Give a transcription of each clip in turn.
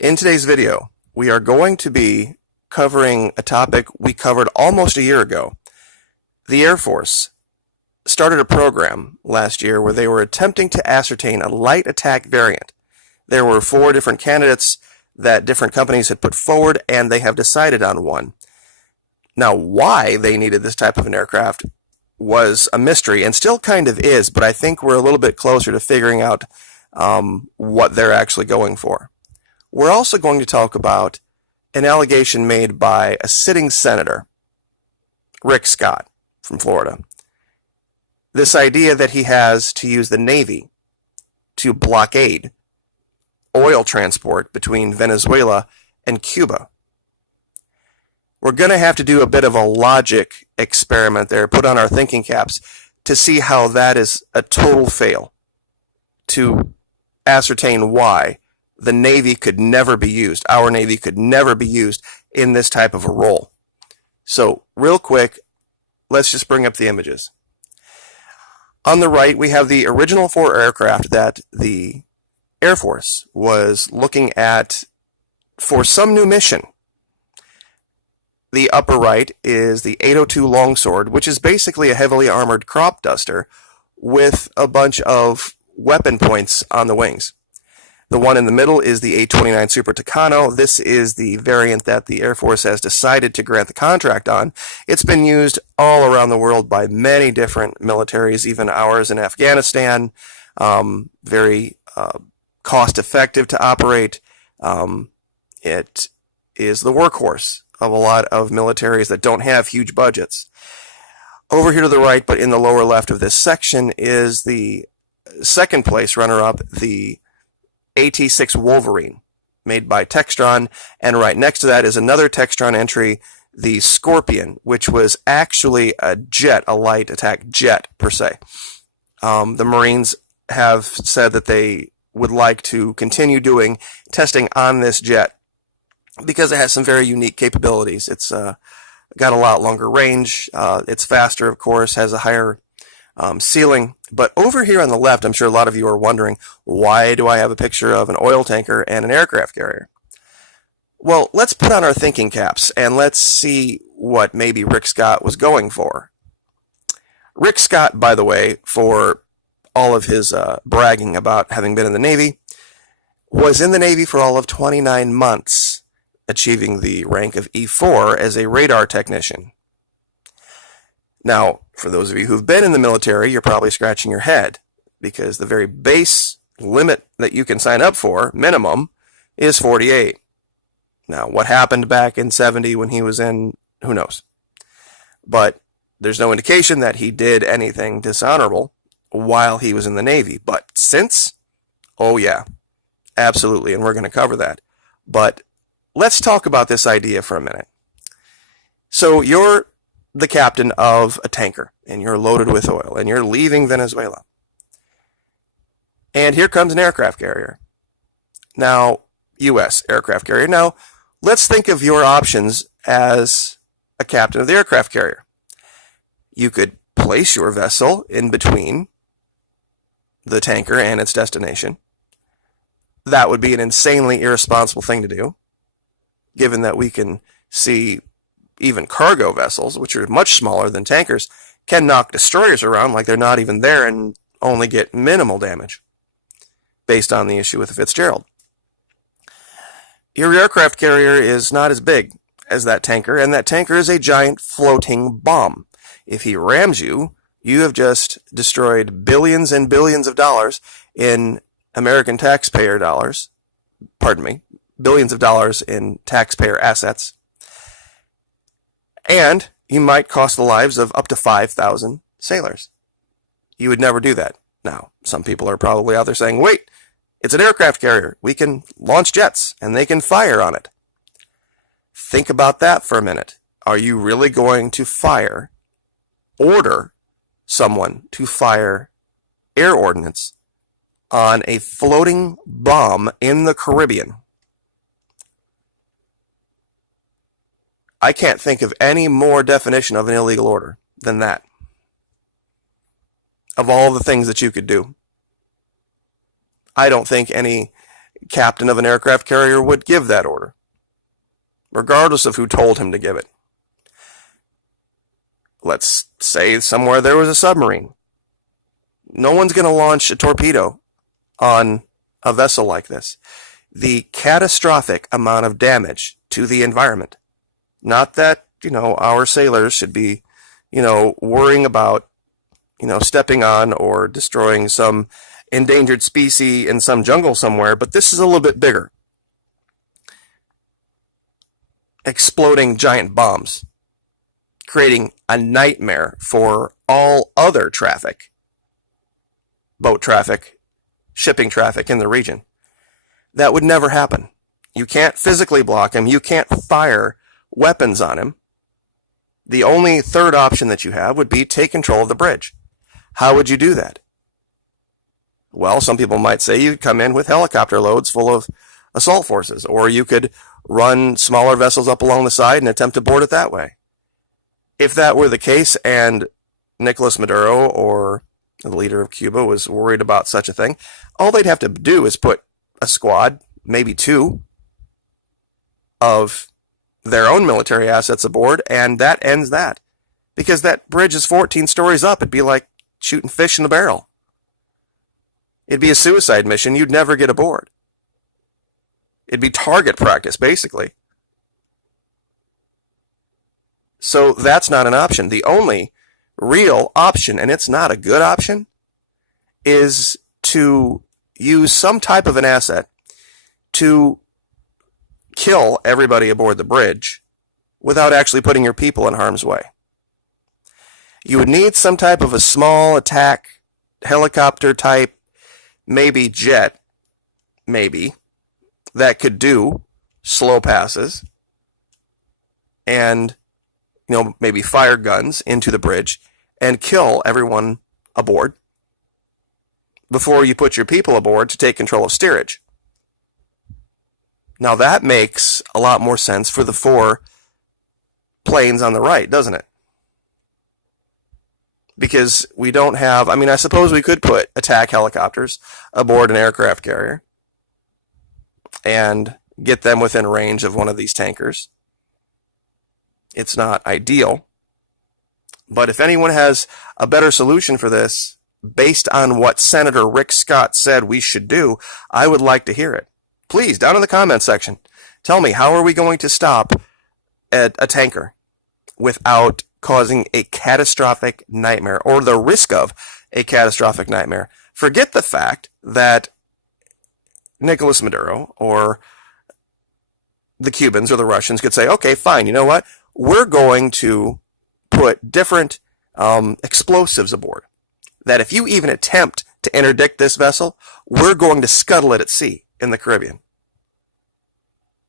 In today's video, we are going to be covering a topic we covered almost a year ago. The Air Force started a program last year where they were attempting to ascertain a light attack variant. There were 4 different candidates that different companies had put forward, and they have decided on one. Now, why they needed this type of an aircraft was a mystery, and still kind of is, but I think we're a little bit closer to figuring out what they're actually going for. We're also going to talk about an allegation made by a sitting senator, Rick Scott from Florida. This idea that he has to use the Navy to blockade oil transport between Venezuela and Cuba. We're going to have to do a bit of a logic experiment there, put on our thinking caps, to see how that is a total fail, to ascertain why the Navy could never be used, our Navy could never be used in this type of a role. So, real quick, let's just bring up the images. On the right, we have the original 4 aircraft that the Air Force was looking at for some new mission. The upper right is the 802 Longsword, which is basically a heavily armored crop duster with a bunch of weapon points on the wings. The one in the middle is the 829 Super Tucano. This is the variant that the Air Force has decided to grant the contract on. It's been used all around the world by many different militaries, even ours in Afghanistan. Very cost-effective to operate. It is the workhorse of a lot of militaries that don't have huge budgets. Over here to the right, but in the lower left of this section, is the second place runner-up, the AT-6 Wolverine, made by Textron, and right next to that is another Textron entry, the Scorpion, which was actually a jet, a light attack jet, per se. The Marines have said that they would like to continue doing testing on this jet because it has some very unique capabilities. It's got a lot longer range, it's faster, of course, has a higher ceiling. But over here on the left, I'm sure a lot of you are wondering, why do I have a picture of an oil tanker and an aircraft carrier? Well, let's put on our thinking caps and let's see what maybe Rick Scott was going for. Rick Scott, by the way, for all of his bragging about having been in the Navy, was in the Navy for all of 29 months, achieving the rank of E4 as a radar technician. Now, for those of you who've been in the military, you're probably scratching your head because the very base limit that you can sign up for, minimum, is 48. Now, what happened back in 70 when he was in, who knows? But there's no indication that he did anything dishonorable while he was in the Navy. But since, oh yeah, absolutely, and we're going to cover that. But let's talk about this idea for a minute. So you're the captain of a tanker, and you're loaded with oil, and you're leaving Venezuela. And here comes an aircraft carrier. Now, U.S. aircraft carrier. Now, let's think of your options as a captain of the aircraft carrier. You could place your vessel in between the tanker and its destination. That would be an insanely irresponsible thing to do, given that we can see even cargo vessels, which are much smaller than tankers, can knock destroyers around like they're not even there and only get minimal damage, based on the issue with the Fitzgerald. Your aircraft carrier is not as big as that tanker, and that tanker is a giant floating bomb. If he rams you, you have just destroyed billions and billions of dollars in American taxpayer dollars, billions of dollars in taxpayer assets. And you might cost the lives of up to 5,000 sailors. You would never do that. Now, some people are probably out there saying, wait, it's an aircraft carrier. We can launch jets, and they can fire on it. Think about that for a minute. Are you really going to order someone to fire air ordnance on a floating bomb in the Caribbean? I can't think of any more definition of an illegal order than that. Of all the things that you could do. I don't think any captain of an aircraft carrier would give that order, regardless of who told him to give it. Let's say somewhere there was a submarine. No one's going to launch a torpedo on a vessel like this. The catastrophic amount of damage to the environment. Not that, our sailors should be, worrying about, stepping on or destroying some endangered species in some jungle somewhere, but this is a little bit bigger. Exploding giant bombs, creating a nightmare for all other traffic, boat traffic, shipping traffic in the region. That would never happen. You can't physically block him. You can't fire weapons on him. The only third option that you have would be take control of the bridge. How would you do that? Well, some people might say you'd come in with helicopter loads full of assault forces, or you could run smaller vessels up along the side and attempt to board it that way. If that were the case and Nicolas Maduro or the leader of Cuba was worried about such a thing, all they'd have to do is put a squad, maybe two, of their own military assets aboard, and that ends that. Because that bridge is 14 stories up. It'd be like shooting fish in a barrel. It'd be a suicide mission. You'd never get aboard. It'd be target practice, basically. So that's not an option. The only real option, and it's not a good option, is to use some type of an asset to kill everybody aboard the bridge without actually putting your people in harm's way. You would need some type of a small attack, helicopter type, maybe jet, that could do slow passes and, maybe fire guns into the bridge and kill everyone aboard before you put your people aboard to take control of steerage. Now that makes a lot more sense for the 4 planes on the right, doesn't it? Because we don't have, I suppose we could put attack helicopters aboard an aircraft carrier and get them within range of one of these tankers. It's not ideal. But if anyone has a better solution for this, based on what Senator Rick Scott said we should do, I would like to hear it. Please, down in the comments section, tell me, how are we going to stop a tanker without causing a catastrophic nightmare, or the risk of a catastrophic nightmare? Forget the fact that Nicolas Maduro or the Cubans or the Russians could say, okay, fine, you know what? We're going to put different explosives aboard, that if you even attempt to interdict this vessel, we're going to scuttle it at sea in the Caribbean.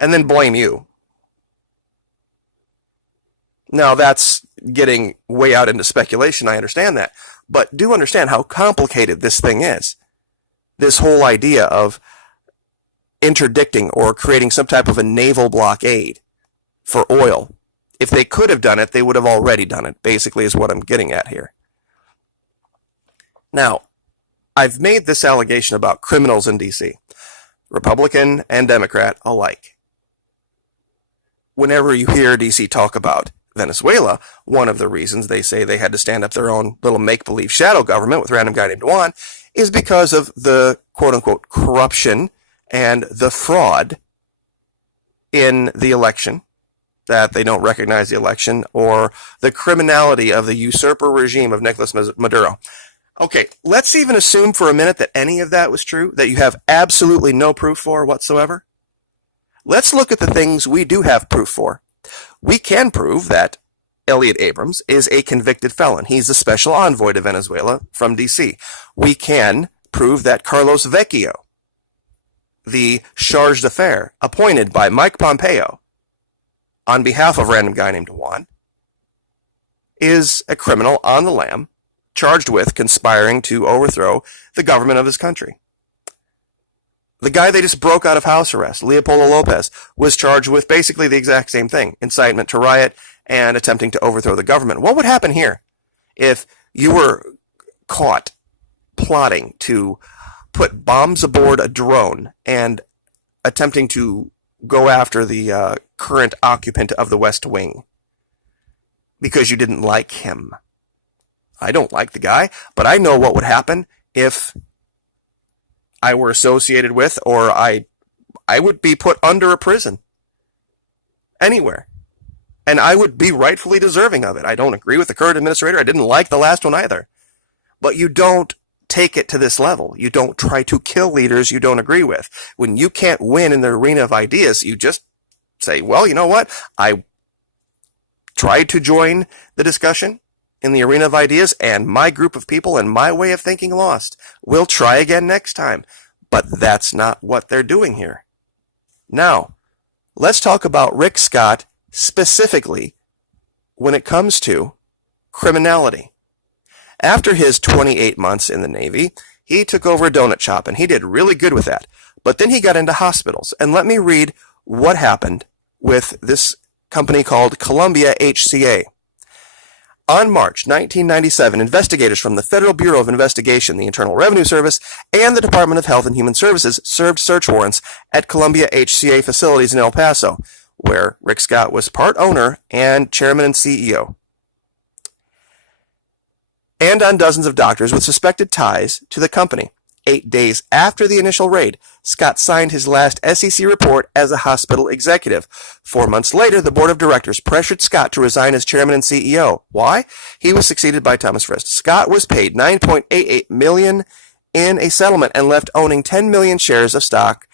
And then blame you. Now, that's getting way out into speculation, I understand that. But do understand how complicated this thing is. This whole idea of interdicting or creating some type of a naval blockade for oil. If they could have done it, they would have already done it, basically is what I'm getting at here. Now, I've made this allegation about criminals in D.C., Republican and Democrat alike. Whenever you hear D.C. talk about Venezuela, one of the reasons they say they had to stand up their own little make-believe shadow government with a random guy named Juan is because of the quote-unquote corruption and the fraud in the election, that they don't recognize the election, or the criminality of the usurper regime of Nicolas Maduro. Okay, let's even assume for a minute that any of that was true, that you have absolutely no proof for whatsoever. Let's look at the things we do have proof for. We can prove that Elliot Abrams is a convicted felon. He's the special envoy to Venezuela from D.C. We can prove that Carlos Vecchio, the charge d'affaires appointed by Mike Pompeo on behalf of a random guy named Juan, is a criminal on the lam, charged with conspiring to overthrow the government of his country. The guy they just broke out of house arrest, Leopoldo Lopez, was charged with basically the exact same thing, incitement to riot and attempting to overthrow the government. What would happen here if you were caught plotting to put bombs aboard a drone and attempting to go after the current occupant of the West Wing because you didn't like him. I don't like the guy, but I know what would happen if I were associated with, or I would be put under a prison anywhere. And I would be rightfully deserving of it. I don't agree with the current administrator. I didn't like the last one either. But you don't take it to this level. You don't try to kill leaders you don't agree with. When you can't win in the arena of ideas, you just say, well, you know what? I tried to join the discussion in the arena of ideas, and my group of people and my way of thinking lost. We'll try again next time. But that's not what they're doing here. Now, let's talk about Rick Scott specifically when it comes to criminality. After his 28 months in the Navy, he took over a donut shop, and he did really good with that. But then he got into hospitals. And let me read what happened with this company called Columbia HCA. On March 1997, investigators from the Federal Bureau of Investigation, the Internal Revenue Service, and the Department of Health and Human Services served search warrants at Columbia HCA facilities in El Paso, where Rick Scott was part owner and chairman and CEO, and on dozens of doctors with suspected ties to the company. 8 days after the initial raid, Scott signed his last SEC report as a hospital executive. 4 months later, the board of directors pressured Scott to resign as chairman and CEO. Why? He was succeeded by Thomas Frist. Scott was paid $9.88 million in a settlement and left owning 10 million shares of stock,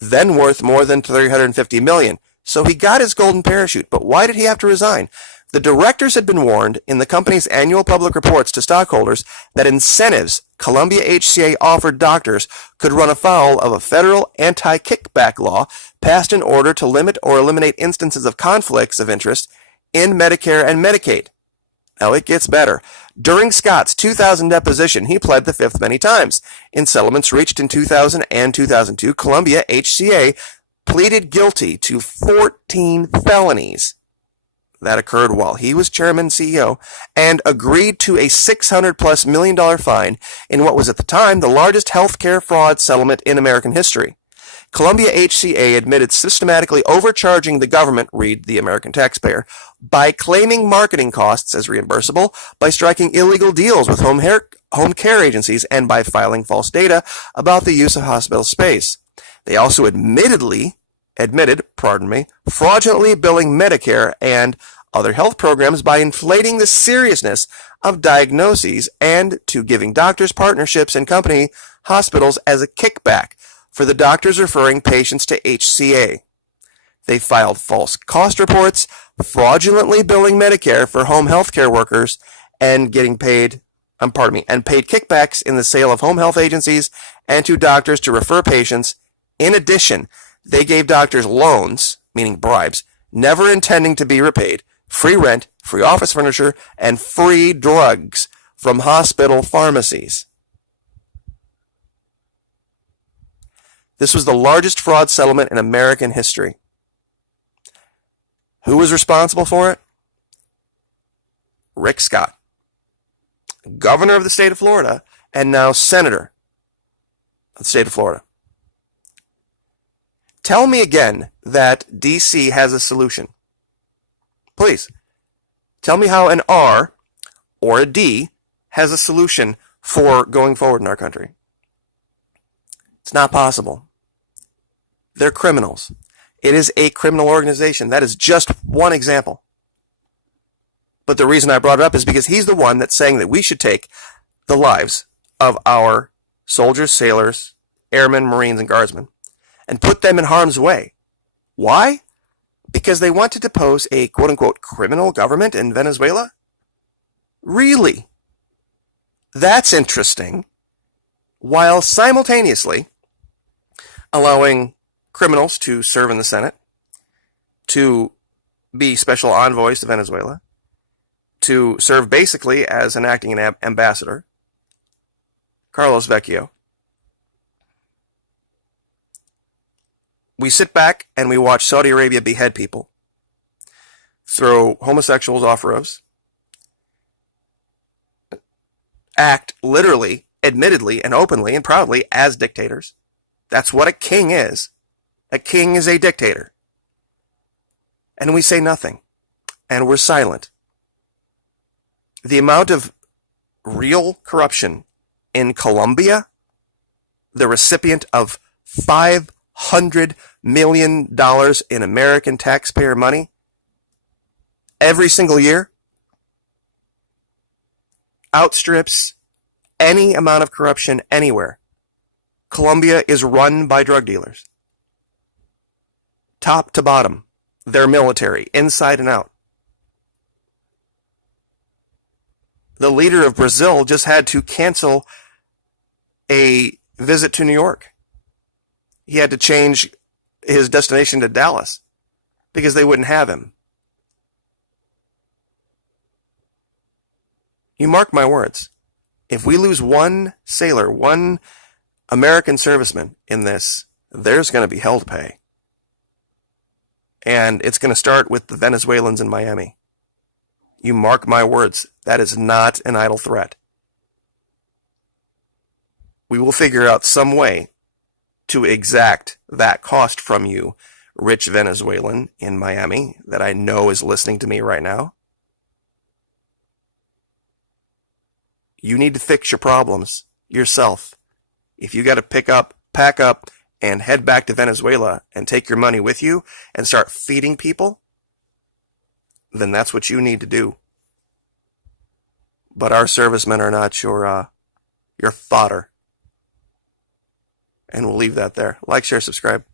then worth more than $350 million. So he got his golden parachute, but why did he have to resign? The directors had been warned in the company's annual public reports to stockholders that incentives Columbia HCA offered doctors could run afoul of a federal anti-kickback law passed in order to limit or eliminate instances of conflicts of interest in Medicare and Medicaid. Now it gets better. During Scott's 2000 deposition, he pled the fifth many times. In settlements reached in 2000 and 2002, Columbia HCA pleaded guilty to 14 felonies. That occurred while he was chairman and CEO, and agreed to a $600+ million fine in what was at the time the largest healthcare fraud settlement in American history. Columbia HCA admitted systematically overcharging the government, read the American taxpayer, by claiming marketing costs as reimbursable, by striking illegal deals with home care agencies, and by filing false data about the use of hospital space. They also admitted, fraudulently billing Medicare and other health programs by inflating the seriousness of diagnoses and to giving doctors partnerships in company hospitals as a kickback for the doctors referring patients to HCA. They filed false cost reports, fraudulently billing Medicare for home health care workers and paid kickbacks in the sale of home health agencies and to doctors to refer patients. In addition, they gave doctors loans, meaning bribes, never intending to be repaid, free rent, free office furniture, and free drugs from hospital pharmacies. This was the largest fraud settlement in American history. Who was responsible for it? Rick Scott, governor of the state of Florida, and now senator of the state of Florida. Tell me again that D.C. has a solution. Please. Tell me how an R or a D has a solution for going forward in our country. It's not possible. They're criminals. It is a criminal organization. That is just one example. But the reason I brought it up is because he's the one that's saying that we should take the lives of our soldiers, sailors, airmen, Marines, and guardsmen and put them in harm's way. Why? Because they want to depose a quote-unquote criminal government in Venezuela? Really? That's interesting. While simultaneously allowing criminals to serve in the Senate, to be special envoys to Venezuela, to serve basically as an acting ambassador, Carlos Vecchio. We sit back and we watch Saudi Arabia behead people, throw homosexuals off roofs, act literally, admittedly, and openly and proudly as dictators. That's what a king is. A king is a dictator. And we say nothing. And we're silent. The amount of real corruption in Colombia, the recipient of $500 million in American taxpayer money every single year, outstrips any amount of corruption anywhere. Colombia is run by drug dealers. Top to bottom. Their military, inside and out. The leader of Brazil just had to cancel a visit to New York. He had to change his destination to Dallas because they wouldn't have him. You mark my words. If we lose one sailor, one American serviceman in this, there's going to be hell to pay. And it's going to start with the Venezuelans in Miami. You mark my words. That is not an idle threat. We will figure out some way to exact that cost from you, rich Venezuelan in Miami, that I know is listening to me right now. You need to fix your problems yourself. If you got to pack up, and head back to Venezuela and take your money with you and start feeding people, then that's what you need to do. But our servicemen are not your fodder. And we'll leave that there. Like, share, subscribe.